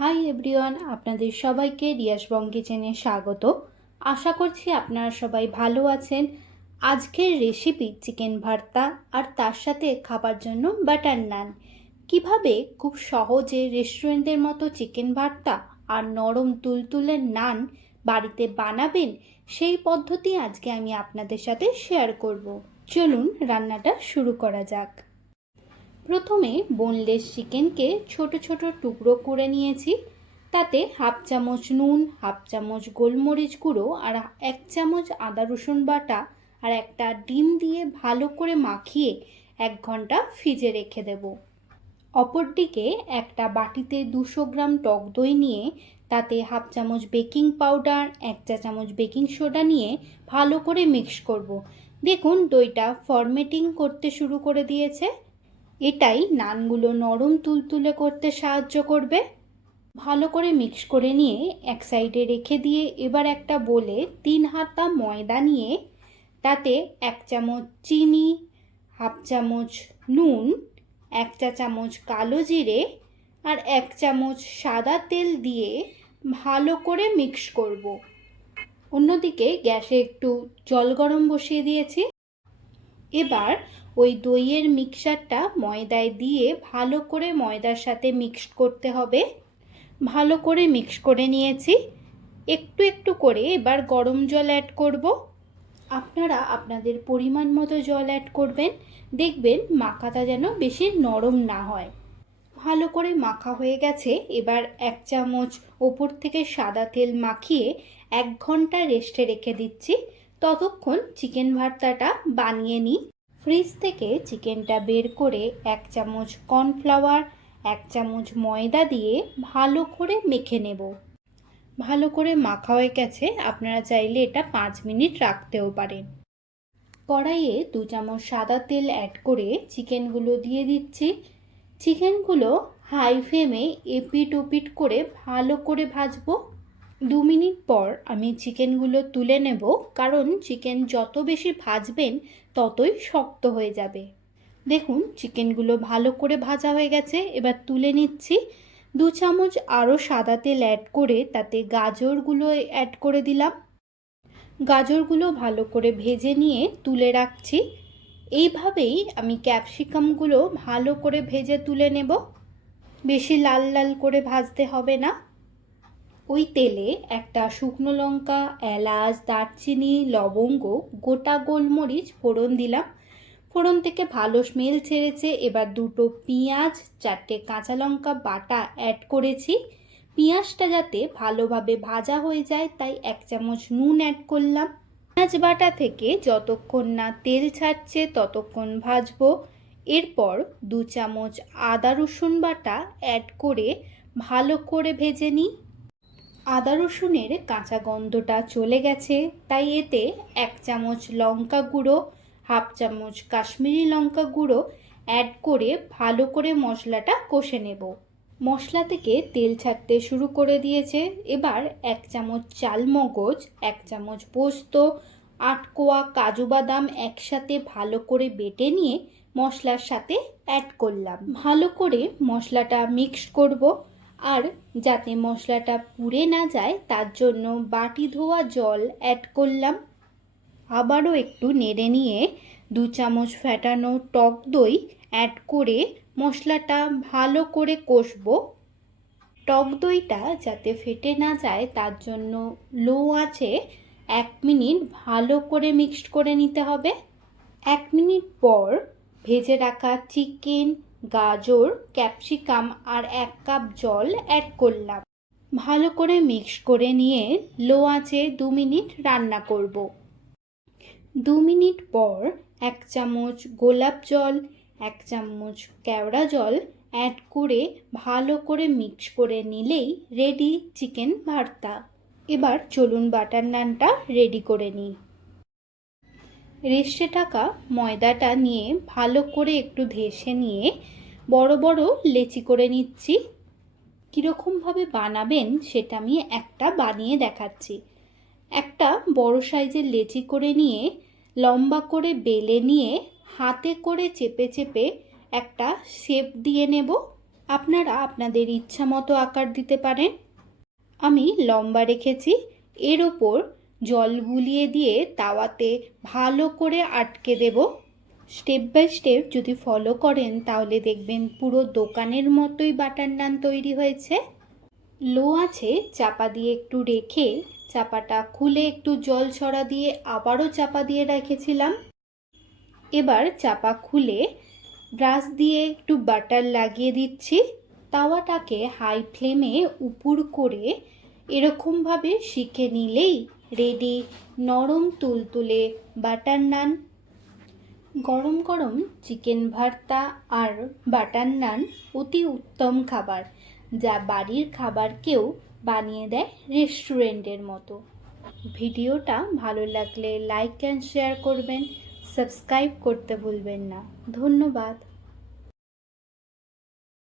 Hi everyone আপনাদের সবাইকে রিয়াস বং কিচেনে স্বাগত। আশা করছি আপনারা সবাই ভালো আছেন। আজকের রেসিপি চিকেন ভর্তা আর তার সাথে খাবার জন্য বাটার নান কীভাবে খুব সহজে রেস্টুরেন্টের মতো চিকেন ভর্তা আর নরম তুলতুলে নান বাড়িতে বানাবেন, সেই পদ্ধতি আজকে আমি আপনাদের সাথে শেয়ার করব। চলুন রান্নাটা শুরু করা যাক। প্রথমে বোনলেস চিকেনকে ছোট ছোট টুকরো করে নিয়েছি। তাতে হাফ চামচ নুন হাফ চামচ গোলমরিচ গুঁড়ো আর এক চামচ আদা রসুন বাটা আর একটা ডিম দিয়ে ভালো করে মাখিয়ে এক ঘণ্টা ফ্রিজে রেখে দেব। অপরদিকে একটা বাটিতে দুশো গ্রাম টক দই নিয়ে তাতে হাফ চামচ বেকিং পাউডার এক চা চামচ বেকিং সোডা নিয়ে ভালো করে মিক্স করব। দেখুন দইটা ফরমেটিং করতে শুরু করে দিয়েছে। এটাই নানগুলো নরম তুলতুলে করতে সাহায্য করবে। ভালো করে মিক্স করে নিয়ে এক সাইডে রেখে দিয়ে এবার একটা বলে তিন হাতা ময়দা নিয়ে তাতে এক চামচ চিনি, হাফ চামচ নুন, এক চা চামচ কালো জিরে আর এক চামচ সাদা তেল দিয়ে ভালো করে মিক্স করব। অন্যদিকে গ্যাসে একটু জল গরম বসিয়ে দিয়েছি। এবার ওই দইয়ের মিক্সারটা ময়দায় দিয়ে ভালো করে ময়দার সাথে মিক্স করতে হবে। ভালো করে মিক্স করে নিয়েছি। একটু একটু করে এবার গরম জল অ্যাড করব। আপনারা আপনাদের পরিমাণ মতো জল অ্যাড করবেন। দেখবেন মাখাটা যেন বেশি নরম না হয়। ভালো করে মাখা হয়ে গেছে। এবার এক চামচ ওপর থেকে সাদা তেল মাখিয়ে এক ঘণ্টা রেস্টে রেখে দিচ্ছি। ততক্ষণ চিকেন ভর্তাটা বানিয়ে নিই। ফ্রিজ থেকে চিকেনটা বের করে এক চামচ কর্নফ্লাওয়ার, এক চামচ ময়দা দিয়ে ভালো করে মেখে নেব। ভালো করে মাখা হয়ে গেছে, আপনারা চাইলে এটা পাঁচ মিনিট রাখতেও পারেন। কড়াইয়ে দু চামচ সাদা তেল অ্যাড করে চিকেনগুলো দিয়ে দিচ্ছি। চিকেনগুলো হাই ফ্লেমে এপিট ওপিট করে ভালো করে ভাজবো। দু মিনিট পর আমি চিকেনগুলো তুলে নেব, কারণ চিকেন যত বেশি ভাজবেন ততই শক্ত হয়ে যাবে। দেখুন, চিকেনগুলো ভালো করে ভাজা হয়ে গেছে। এবার তুলে নিচ্ছি। দু চামচ আরও সাদা তেল অ্যাড করে তাতে গাজরগুলো অ্যাড করে দিলাম। গাজরগুলো ভালো করে ভেজে নিয়ে তুলে রাখছি। এইভাবেই আমি ক্যাপসিকামগুলো ভালো করে ভেজে তুলে নেব। বেশি লাল লাল করে ভাজতে হবে না। ওই তেলে একটা শুকনো লঙ্কা, এলাচ, দারচিনি, লবঙ্গ, গোটা গোলমরিচ ফোড়ন দিলাম। ফোড়ন থেকে ভালো স্মেল ছেড়েছে। এবার দুটো পেঁয়াজ, চারটে কাঁচা লঙ্কা বাটা অ্যাড করেছি। পেঁয়াজটা যাতে ভালোভাবে ভাজা হয়ে যায়, তাই এক চামচ নুন অ্যাড করলাম। পেঁয়াজ বাটা থেকে যতক্ষণ না তেল ছাড়ছে, ততক্ষণ ভাজবো। এরপর দু চামচ আদা রসুন বাটা অ্যাড করে ভালো করে ভেজে নিই। আদা রসুনের কাঁচা গন্ধটা চলে গেছে, তাই এতে এক চামচ লঙ্কা গুঁড়ো, হাফ চামচ কাশ্মীরি লঙ্কা গুঁড়ো অ্যাড করে ভালো করে মশলাটা কষে নেব। মশলা থেকে তেল ছাড়তে শুরু করে দিয়েছে। এবার এক চামচ চালমগজ, এক চামচ পোস্ত আটকোয়া কাজু বাদাম একসাথে ভালো করে বেটে নিয়ে মশলার সাথে অ্যাড করলাম। ভালো করে মশলাটা মিক্স করব। আর যাতে মশলাটা পুড়ে না যায়, তার জন্য বাটি ধোয়া জল অ্যাড করলাম। আবারও একটু নেড়ে নিয়ে দু চামচ ফ্যাটানো টক দই অ্যাড করে মশলাটা ভালো করে কষবো। টক দইটা যাতে ফেটে না যায়, তার জন্য লো আছে এক মিনিট ভালো করে মিক্সড করে নিতে হবে। এক মিনিট পর ভেজে রাখা চিকেন গাজর, ক্যাপসিকাম আর এক কাপ জল অ্যাড করলাম। ভালো করে মিক্স করে নিয়ে লো আঁচে দু মিনিট রান্না করব। দু মিনিট পর এক চামচ গোলাপ জল, এক চামচ কেওড়া জল অ্যাড করে ভালো করে মিক্স করে নিলেই রেডি চিকেন ভর্তা। এবার চলুন বাটার নানটা রেডি করে নিই। রেস্টে টাকা ময়দাটা নিয়ে ভালো করে একটু ধেসে নিয়ে বড় বড় লেচি করে নিচ্ছি। কীরকমভাবে বানাবেন সেটা আমি একটা বানিয়ে দেখাচ্ছি। একটা বড় সাইজের লেচি করে নিয়ে, লম্বা করে বেলে নিয়ে, হাতে করে চেপে চেপে একটা শেপ দিয়ে নেব। আপনারা আপনাদের ইচ্ছা মতো আকার দিতে পারেন। আমি লম্বা রেখেছি। এর ওপর জল গুলিয়ে দিয়ে তাওয়াতে ভালো করে আটকে দেব। স্টেপ বাই স্টেপ যদি ফলো করেন, তাহলে দেখবেন পুরো দোকানের মতোই বাটার নান তৈরি হয়েছে। লো আছে, চাপা দিয়ে একটু রেখে চাপাটা খুলে একটু জল ছড়া দিয়ে আবারও চাপা দিয়ে রেখেছিলাম। এবার চাপা খুলে ব্রাশ দিয়ে একটু বাটার লাগিয়ে দিচ্ছি। তাওয়াটাকে হাই ফ্লেমে উপুর করে এরকমভাবে শিখে নিলেই রেডি, নরম তুলতুলে বাটার নান। গরম গরম চিকেন ভর্তা আর বাটার নান অতি উত্তম খাবার, যা বাড়ির খাবারকেও বানিয়ে দেয় রেস্টুরেন্টের মতো। ভিডিওটা ভালো লাগলে লাইক অ্যান্ড শেয়ার করবেন, সাবস্ক্রাইব করতে ভুলবেন না। ধন্যবাদ।